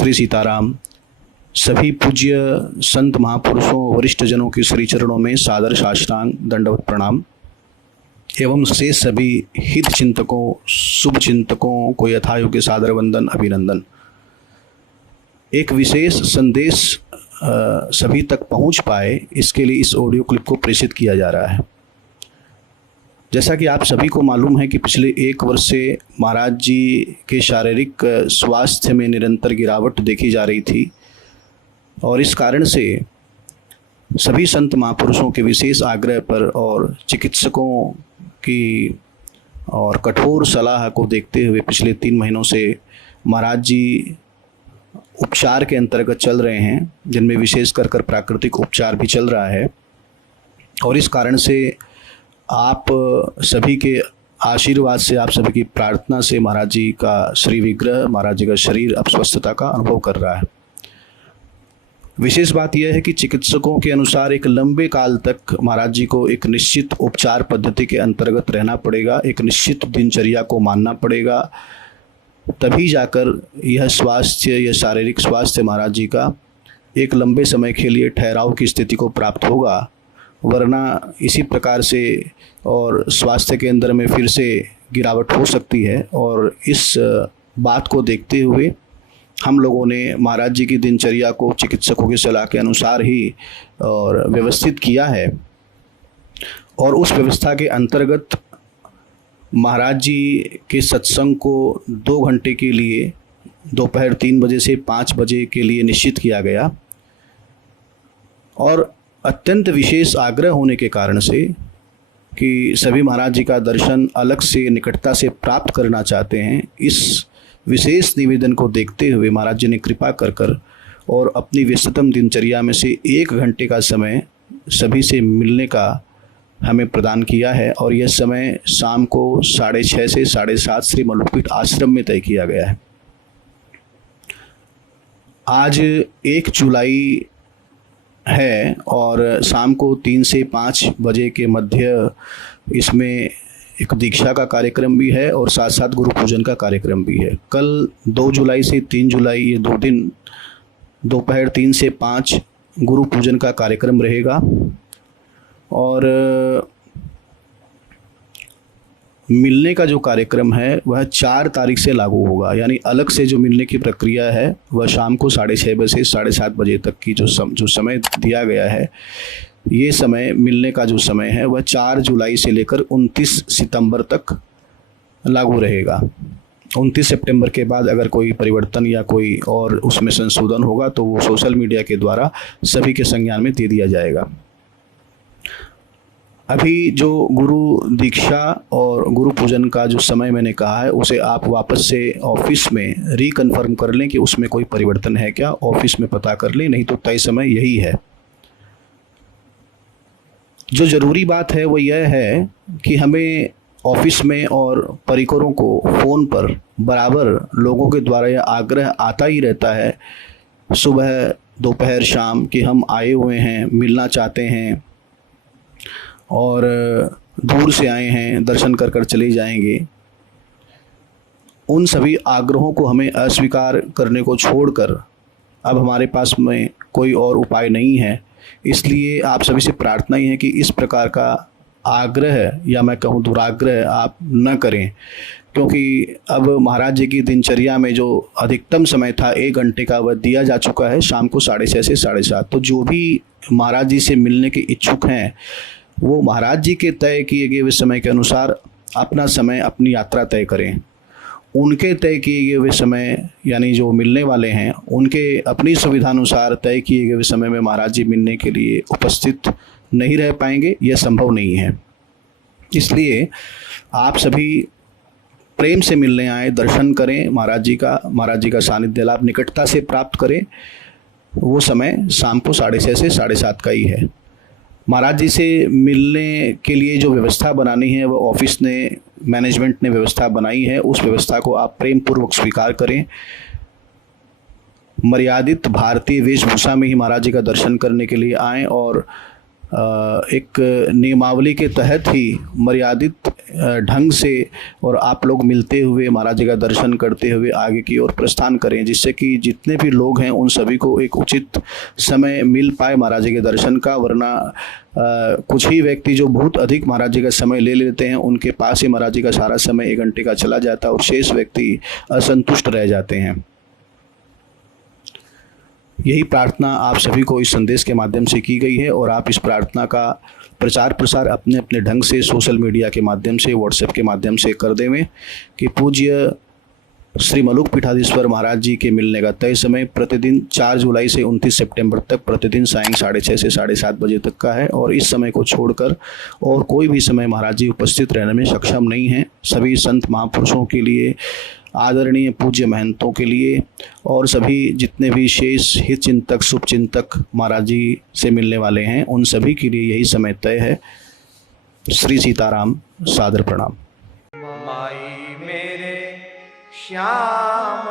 श्री सीताराम। सभी पूज्य संत महापुरुषों वरिष्ठ जनों के श्री चरणों में सादर साष्टांग दंडवत प्रणाम एवं से सभी हित चिंतकों शुभ चिंतकों को यथायोग्य सादर वंदन अभिनंदन। एक विशेष संदेश सभी तक पहुंच पाए, इसके लिए इस ऑडियो क्लिप को प्रेषित किया जा रहा है। जैसा कि आप सभी को मालूम है कि पिछले 1 वर्ष से महाराज जी के शारीरिक स्वास्थ्य में निरंतर गिरावट देखी जा रही थी और इस कारण से सभी संत महापुरुषों के विशेष आग्रह पर और चिकित्सकों की और कठोर सलाह को देखते हुए पिछले 3 महीनों से महाराज जी उपचार के अंतर्गत चल रहे हैं, जिनमें विशेष कर प्राकृतिक उपचार भी चल रहा है। और इस कारण से आप सभी के आशीर्वाद से, आप सभी की प्रार्थना से महाराज जी का श्री विग्रह, महाराज जी का शरीर अब स्वस्थता का अनुभव कर रहा है। विशेष बात यह है कि चिकित्सकों के अनुसार एक लंबे काल तक महाराज जी को एक निश्चित उपचार पद्धति के अंतर्गत रहना पड़ेगा, एक निश्चित दिनचर्या को मानना पड़ेगा, तभी जाकर यह स्वास्थ्य, यह शारीरिक स्वास्थ्य महाराज जी का एक लंबे समय के लिए ठहराव की स्थिति को प्राप्त होगा। वरना इसी प्रकार से और स्वास्थ्य के अंदर में फिर से गिरावट हो सकती है। और इस बात को देखते हुए हम लोगों ने महाराज जी की दिनचर्या को चिकित्सकों की सलाह के अनुसार ही और व्यवस्थित किया है। और उस व्यवस्था के अंतर्गत महाराज जी के सत्संग को 2 घंटे के लिए दोपहर 3 बजे से 5 बजे के लिए निश्चित किया गया। और अत्यंत विशेष आग्रह होने के कारण से कि सभी महाराज जी का दर्शन अलग से निकटता से प्राप्त करना चाहते हैं, इस विशेष निवेदन को देखते हुए महाराज जी ने कृपा कर और अपनी व्यस्ततम दिनचर्या में से 1 घंटे का समय सभी से मिलने का हमें प्रदान किया है। और यह समय शाम को 6:30 से 7:30 श्री मल्लुपीठ आश्रम में तय किया गया है। आज 1 जुलाई है और शाम को 3 से 5 बजे के मध्य इसमें एक दीक्षा का कार्यक्रम भी है और साथ साथ गुरु पूजन का कार्यक्रम भी है। कल 2 जुलाई से 3 जुलाई ये 2 दिन दोपहर 3 से 5 गुरु पूजन का कार्यक्रम रहेगा। और मिलने का जो कार्यक्रम है वह 4 तारीख से लागू होगा, यानी अलग से जो मिलने की प्रक्रिया है वह शाम को 6:30 बजे से 7:30 बजे तक की जो समय दिया गया है, ये समय मिलने का जो समय है वह 4 जुलाई से लेकर 29 सितंबर तक लागू रहेगा। 29 सितंबर के बाद अगर कोई परिवर्तन या कोई और उसमें संशोधन होगा तो वो सोशल मीडिया के द्वारा सभी के संज्ञान में दे दिया जाएगा। अभी जो गुरु दीक्षा और गुरु पूजन का जो समय मैंने कहा है उसे आप वापस से ऑफिस में रिकन्फर्म कर लें कि उसमें कोई परिवर्तन है क्या, ऑफिस में पता कर लें, नहीं तो तय समय यही है। जो ज़रूरी बात है वो यह है कि हमें ऑफिस में और परिकरों को फ़ोन पर बराबर लोगों के द्वारा यह आग्रह आता ही रहता है, सुबह दोपहर शाम, कि हम आए हुए हैं, मिलना चाहते हैं और दूर से आए हैं, दर्शन कर कर चले जाएंगे। उन सभी आग्रहों को हमें अस्वीकार करने को छोड़कर अब हमारे पास में कोई और उपाय नहीं है। इसलिए आप सभी से प्रार्थना ही है कि इस प्रकार का आग्रह या मैं कहूँ दुराग्रह आप न करें, क्योंकि अब महाराज जी की दिनचर्या में जो अधिकतम समय था 1 घंटे का वह दिया जा चुका है, शाम को 6:30 से 7:30। तो जो भी महाराज जी से मिलने के इच्छुक हैं वो महाराज जी के तय किए गए हुए समय के अनुसार अपना समय, अपनी यात्रा तय करें। उनके तय किए गए हुए समय, यानी जो मिलने वाले हैं, उनके अपनी सुविधानुसार तय किए गए हुए समय में महाराज जी मिलने के लिए उपस्थित नहीं रह पाएंगे, यह संभव नहीं है। इसलिए आप सभी प्रेम से मिलने आए, दर्शन करें महाराज जी का सानिध्य लाभ निकटता से प्राप्त करें। वो समय शाम को 6:30 से 7:30 का ही है। महाराज जी से मिलने के लिए जो व्यवस्था बनानी है वो ऑफिस ने, मैनेजमेंट ने व्यवस्था बनाई है, उस व्यवस्था को आप प्रेम पूर्वक स्वीकार करें। मर्यादित भारतीय वेशभूषा में ही महाराज जी का दर्शन करने के लिए आएँ और एक नियमावली के तहत ही मर्यादित ढंग से और आप लोग मिलते हुए महाराज जी का दर्शन करते हुए आगे की ओर प्रस्थान करें, जिससे कि जितने भी लोग हैं उन सभी को एक उचित समय मिल पाए महाराज जी के दर्शन का। वरना कुछ ही व्यक्ति जो बहुत अधिक महाराज जी का समय ले लेते हैं, उनके पास ही महाराज जी का सारा समय 1 घंटे का चला जाता है और शेष व्यक्ति असंतुष्ट रह जाते हैं। यही प्रार्थना आप सभी को इस संदेश के माध्यम से की गई है और आप इस प्रार्थना का प्रचार प्रसार अपने अपने ढंग से सोशल मीडिया के माध्यम से, व्हाट्सएप के माध्यम से कर देवें कि पूज्य श्री मलुक पीठाधीश्वर महाराज जी के मिलने का तय समय प्रतिदिन 4 जुलाई से 29 सितंबर तक प्रतिदिन सायं 6:30 से 7:30 बजे तक का है और इस समय को छोड़कर और कोई भी समय महाराज जी उपस्थित रहने में सक्षम नहीं हैं। सभी संत महापुरुषों के लिए, आदरणीय पूज्य महंतों के लिए और सभी जितने भी शेष हित चिंतक, शुभ चिंतक महाराज जी से मिलने वाले हैं, उन सभी के लिए यही समय तय है। श्री सीताराम, सादर प्रणाम। माई मेरे श्याम